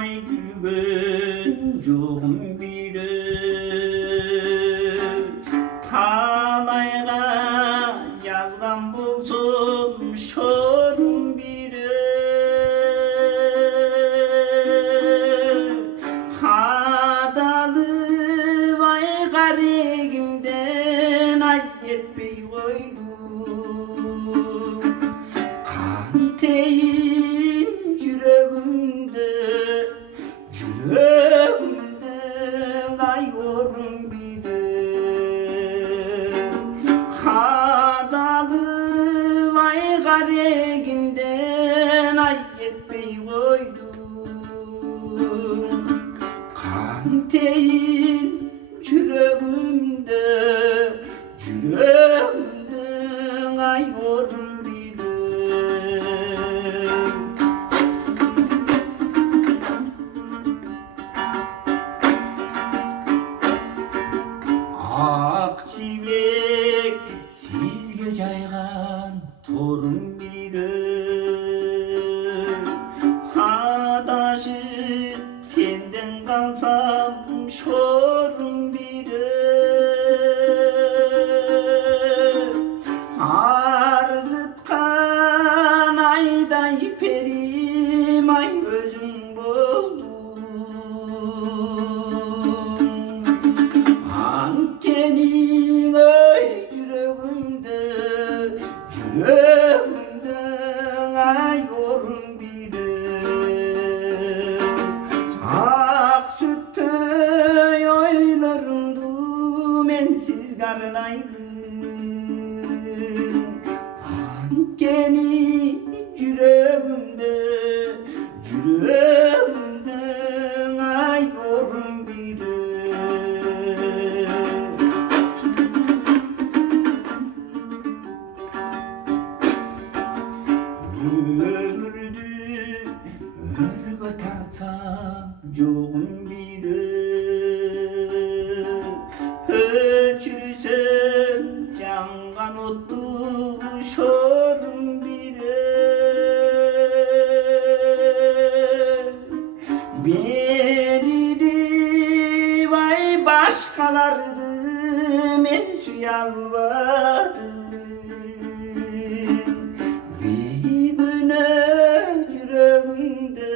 айтпай жүрген жоғым бері талайға жазған болсам шорым бері қадалып айғар егімден ай етпей қойдым қантейін жүрегімді ай орын биді қадалып айғар егімден ай етпей қойдым қантейін жүрегімді ай орын биді ақ жібек сізге жайған торым биді адашып сенден қалсам шорым биді арзытқан айдай перим ай өзің болдың анткенің ой жүрегімді ай орын биді ақ сүттей ойларымды менсіз арнаймын анткени жүрегімді ай орын биді өмірді өрге тартсам жоғым биді өчірсем жанған отты шорым биді беріліп ай башқаларды мен сүйе албадым бейгүнә жүрегімді